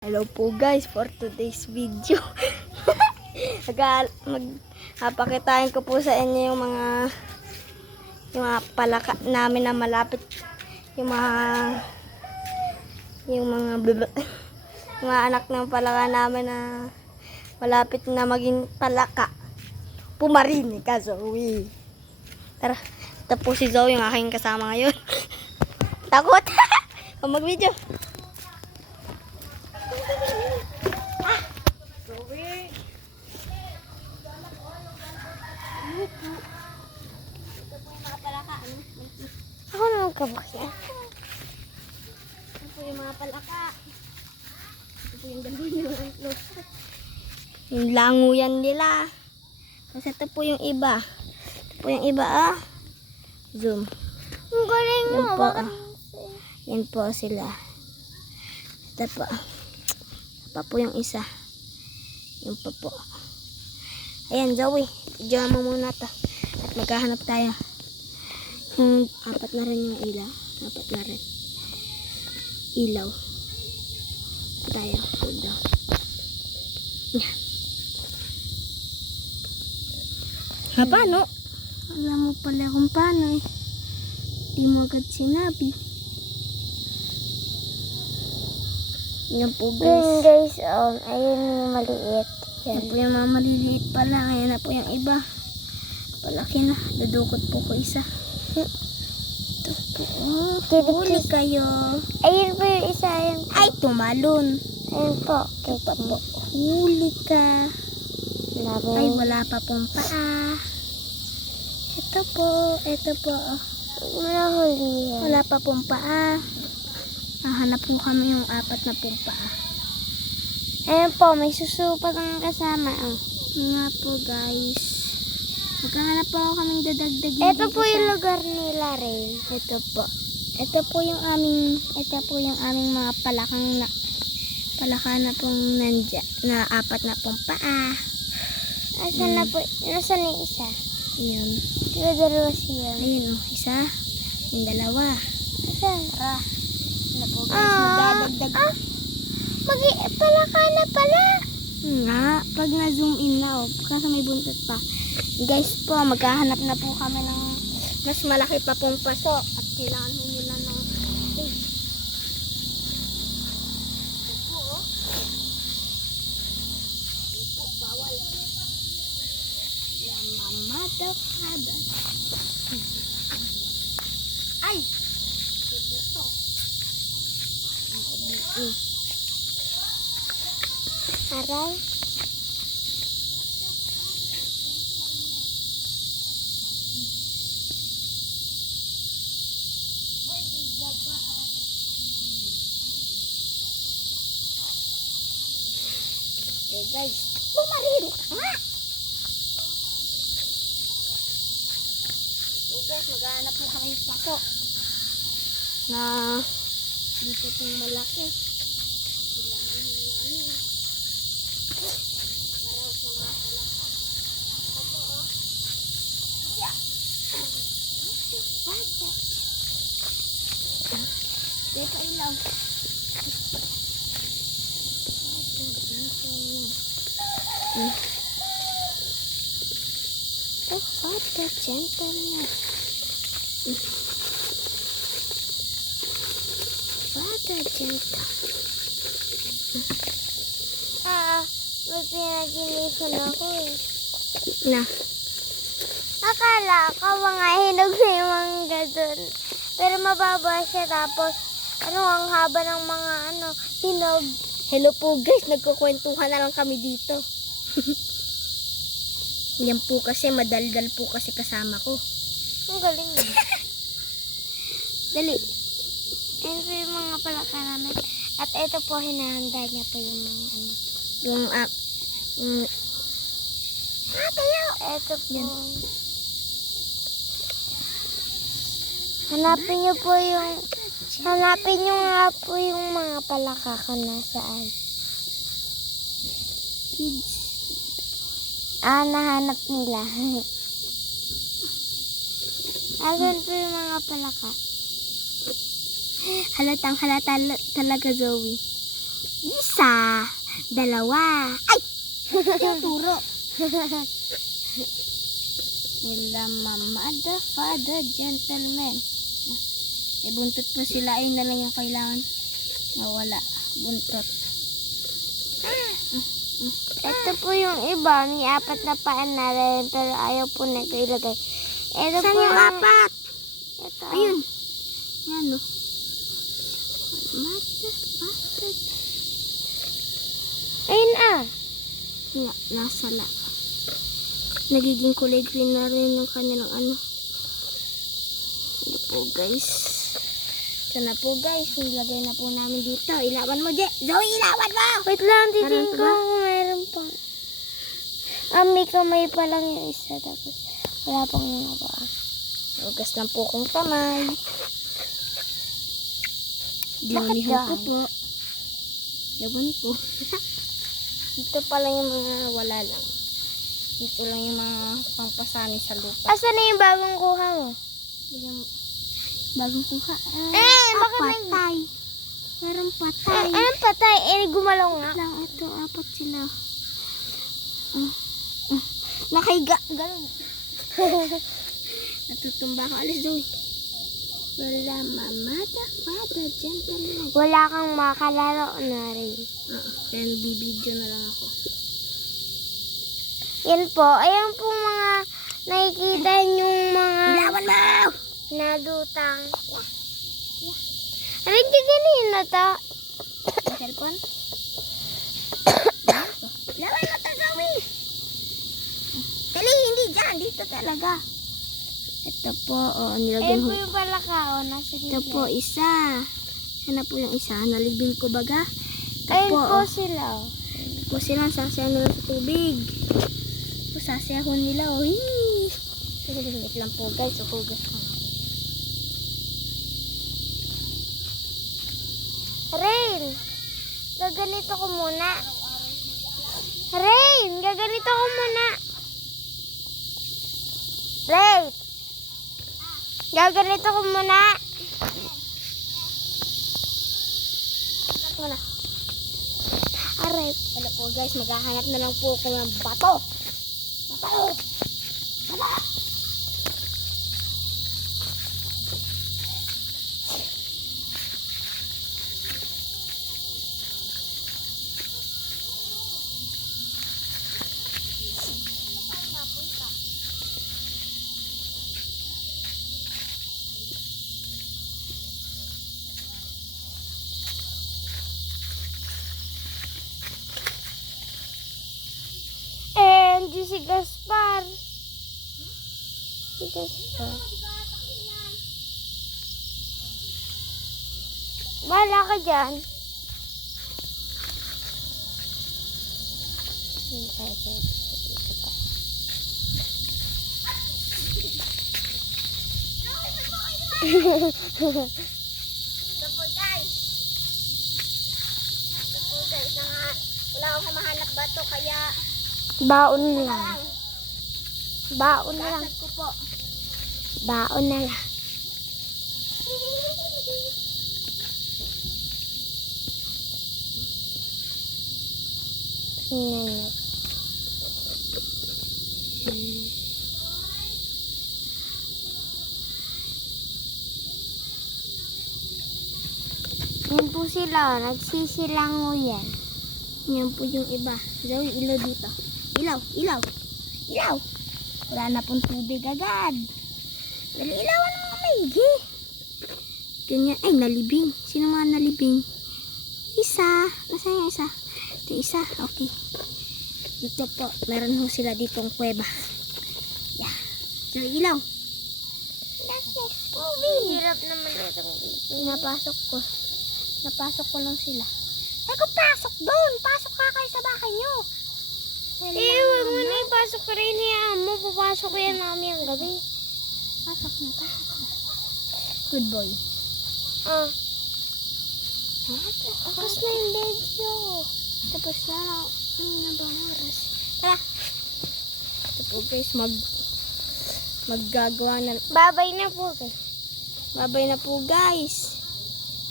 Hello po guys, for today's video. Papakitain ko po sa inyo yung mga palaka namin na malapit, yung mga anak ng palaka namin na malapit na maging palaka. Pumarini ka, Zoe. Tara, ito po si Zoe, yung aking kasama ngayon. Takot! Kung mag-video. Ako na magkabakya. Ito po yung mga palaka. Ito po yung ganda nyo. Yung languyan nila. Kasi ito po yung iba. Ito po yung iba Zoom. Ang galing mo. Yan po Yan po sila. Ito po. Pa po yung isa. Yung pa po. Ayan, Zoe. Diyan mo muna to. At maghahanap tayo. Apat na rin yung ilaw. Apat na rin. Ilaw. Tayo. Hold down. Paano? Alam mo pala kung paano eh. Di mo agad sinabi. Yan po Yun guys. guys, ayun yung maliit. Yan po yung mga maliliit pa lang. Ayan na po yung iba. Palaki na. Dudukot po ko isa. Ito po. Huli kayo. Ayun po yung isa. Ayun po. Ay, tumalon. Ayun po. Ito pa po. Huli ka. Labi. Ay, wala pa pong paa. Ito po. Ito po. Wala huli yan. Wala pa pong paa. Nahanap po kami yung apat na pong paa. Ayun po, may susupat ang kasama. Nga po guys. Magkahanap po ako kaming dadagdagin. Ito po yung lugar nila rin. Ito po. Ito po yung aming mga palaka na pong nandya, na apat na pong paa. Asan na po? Nasaan yung isa? Ayun. Diba dalawa siya? Ayun isa. Yung dalawa. Asan? Tara. Ano po guys, magdadagdag. Palaka na pala. Nga, pag na-zoom in na kasi may buntot pa. Guys po, maghahanap na po kami ng mas malaki pa pong paso at kailangan ho nila ng bawal. Yan, mamadakada. Ay! Ito. Aray. Okay guys, bumarilo ka nga! Okay guys, maghahanap po kami ng pako na dito pong malaki. Kailangan namin para sa mga palaka. Ito yeah. Dito ilaw. Oh, what a gentleman. What a gentleman. May pinag-inipan ako eh. Na. Akala ko mga hinog na yung mangga dun. Pero mababa siya tapos ang haba ng mga hinog. Hello po guys, nagkukwentuhan na lang kami dito. Yan po kasi, madaldal po kasi kasama ko. Ang galing eh. Dali. Ayun po yung mga palaka namin. At ito po, hinahanda niya po yung mga tayo! Ito po. Yan. Hanapin niyo nga po yung mga palaka kung nasaan. Kids. Nahanap nila. Asan po yung mga palaka? Halatang halata talaga, Zoe. Isa. Dalawa. Ay! Turo. Wala mother, father, gentleman. Eh, buntot po sila. Ayun na lang yung kailangan. Mawala. Buntot. Ito po yung iba, may 4 na paan na rin, pero ayaw po na ito ilagay. Ito Saan po yung 4? Ito. Ayun. Yan o. Mother, father. Ayun ah. Nga, nasala. Nagiging kulay green na rin yung kanilang ano. Ito po guys. Ito na po guys. Nilagay na po namin dito. Ilawan mo, Zoe, ilawan mo! Wait lang, Meron titingin pa ko ba? kung meron pa. May kamay pa lang yung isa, tapos wala pang mga pa. Hugas lang po kong kamay. Dinamihan ko yan? po. Ewan po. Dito pala yung mga wala lang. Dito lang yung mga pangpasani sa lupa. Asan na yung bagong kuha mo? Yung bagong kuha. Bakit patay. Meron patay. Anong patay? Gumalaw nga. Lang ito, 4 sila. Nakahiga. Ganun. Natutumba ka. Alis, Zoe. Wala mamata, father, gentleman. Wala kang makalaro na rin. Kaya nagbibideo na lang ako. Yan po. Ayan po mga nakikita yung mga Ilawan mo! nadutang. Ano yung ganyan na to? Cellphone? Ilawan mo to, Zoe! Dali, hindi dyan. Dito talaga. Ito po, nilagyan Ayan ko. po yung palakao. Nasa Ito gilid. po, isa. Sana po yung isa. Nalibing ko baga. Ito Ayun po, po sila. Ito po sila. Sasayaw nila sa tubig. Ito, sasayahon nila. Hii! Wait lang po guys. Hugas ko. Rain! Gaganito ko muna. Rain! Gaganito ko muna. Rain! Gaganito ko muna. Muna. Aray. Wala po guys. Maghahanap na lang po ako ng bato. Bato! Bato! Andiyan si Gaspar. Si Gaspar. Bahala ka dyan. Ito po guys. Ito po guys. Wala akong mahanap bato kaya Baon lang. Baon na lang. gasad ko po. Baon na lang. Tingnan niyo. Yan po sila, nagsisilango yan. Yan po yung iba. Zoe, ilaw dito. Ilaw, ilaw, ilaw. Wala na pong tubig agad. Dali, ilawan mo maigi. Ganyan. Ay, nalibing. Sino mga nalibing? Isa. Nasaan yung isa? Ito yung isa. Okay. Dito po. Meron ho sila ditong kuweba. Yeah. Zoe, ilaw. Hirap naman itong Napasok ko. Napasok ko lang sila. Ay, kung pasok doon. Pasok ka kayo sa bahay nyo. huwag mo na ipasok ka rin niya mo. Papasok yan namin ang gabi. Pasok na, pasok na. Good boy. Tapos na yung video. Tapos na. Ano na ba ang oras? Tara. Ito po guys, maggagawa na. Babay na po. Babay na po guys.